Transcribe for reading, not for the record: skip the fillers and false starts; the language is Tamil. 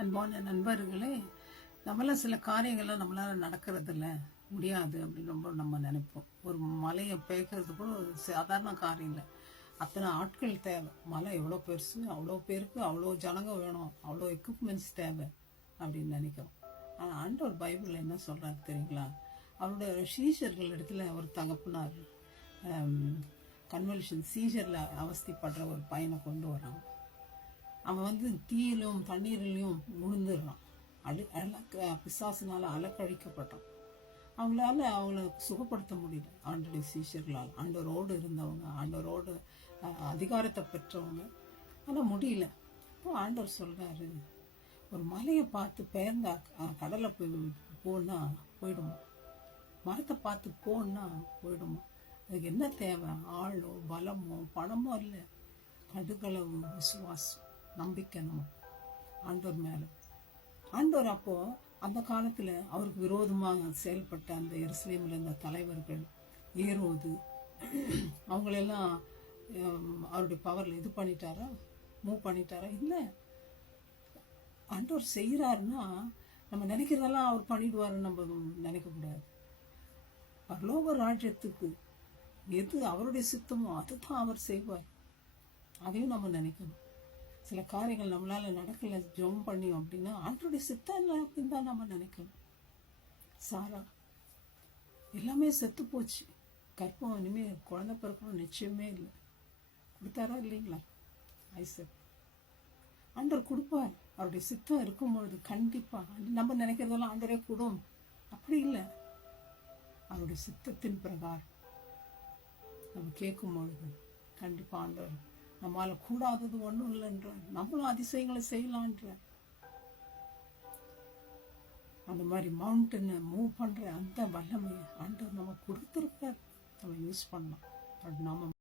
அன்பான நண்பர்களே, நம்மளாம் சில காரியங்கள்லாம் நம்மளால் நடக்கிறதில்ல முடியாது அப்படின்னு ரொம்ப நம்ம நினைப்போம். ஒரு மலையை பேய்க்கிறது கூட ஒரு சாதாரண காரியம் இல்லை. அத்தனை ஆட்கள் தேவை. மலை எவ்வளோ பெருசு, அவ்வளோ பேருக்கு அவ்வளோ ஜனங்க வேணும், அவ்வளோ எக்யூப்மெண்ட்ஸ் தேவை அப்படின்னு நினைக்கிறோம். ஆனால் ஆண்டவர் பைபிளில் என்ன சொல்கிறாரு தெரியுங்களா? அவரோட சீஷர்கள் இடத்துல ஒரு தகப்பனார் கன்வல்ஷன் சீஷரில் அவஸ்திப்படுற ஒரு பையனை கொண்டு வராங்க. அவன் தீயிலும் தண்ணீரிலையும் விழுந்துடுறான். பிசாசினால அலக்கழிக்கப்பட்டான். அவங்கள சுகப்படுத்த முடியல. ஆண்டோடைய சீஷர்களால், ஆண்டவரோடு இருந்தவங்க, ஆண்டவரோடு அதிகாரத்தை பெற்றவங்க, ஆனால் முடியல. இப்போ ஆண்டவர் சொல்றாரு, ஒரு மலையை பார்த்து பெயர்ந்தா கடலை போனா போயிடுமா, மரத்தை பார்த்து போனா போயிடுமா. அதுக்கு என்ன தேவை? ஆளோ பலமோ பணமோ இல்லை, கடுகளவு விசுவாசம், நம்பிக்கை நம்ம ஆண்டவர் மேல. ஆண்டவர் அப்போ அந்த காலத்துல அவருக்கு விரோதமாக செயல்பட்ட அந்த எருசலேமில் இருந்த தலைவர்கள், ஏரோது, அவங்களெல்லாம் அவருடைய பவர்ல இது பண்ணிட்டாரா, மூவ் பண்ணிட்டாரா? இல்லை. ஆண்டவர் செய்யறாருன்னா நம்ம நினைக்கிறதெல்லாம் அவர் பண்ணிடுவாருன்னு நம்ம நினைக்கக்கூடாது. பரலோக ராஜ்யத்துக்கு எது அவருடைய சித்தமோ அதுதான் அவர் செய்வார். அதையும் நம்ம நினைக்கணும். சில காரியங்கள் நம்மளால நடக்கல, ஜெபம் பண்ணியும் அப்படின்னா ஆண்டருடைய சித்தம் இல்லை அப்படின்னு தான் நம்ம நினைக்கணும். சாரா எல்லாமே செத்து போச்சு, கற்பம் இனிமே குழந்தை பிறக்கணும் நிச்சயமே இல்லை. கொடுத்தாரா இல்லைங்களா? ஐசக் ஆண்டவர் கொடுப்பார். அவருடைய சித்தம் இருக்கும்பொழுது கண்டிப்பா. நம்ம நினைக்கிறதெல்லாம் ஆண்டவரே கூடும், அப்படி இல்லை. அவருடைய சித்தத்தின் பிரகாரம் நம்ம கேட்கும் பொழுது கண்டிப்பா ஆண்டவர் நம்மளால கூடாதது ஒன்றும் இல்லைன்ற, நம்மளும் அதிசயங்களை செய்யலான்ற, அந்த மாதிரி மவுண்டனை மூவ் பண்ற அந்த வல்லமையை ஆண்டவர் நம்ம கொடுத்துருக்கார். நம்ம யூஸ் பண்ணலாம். நம்ம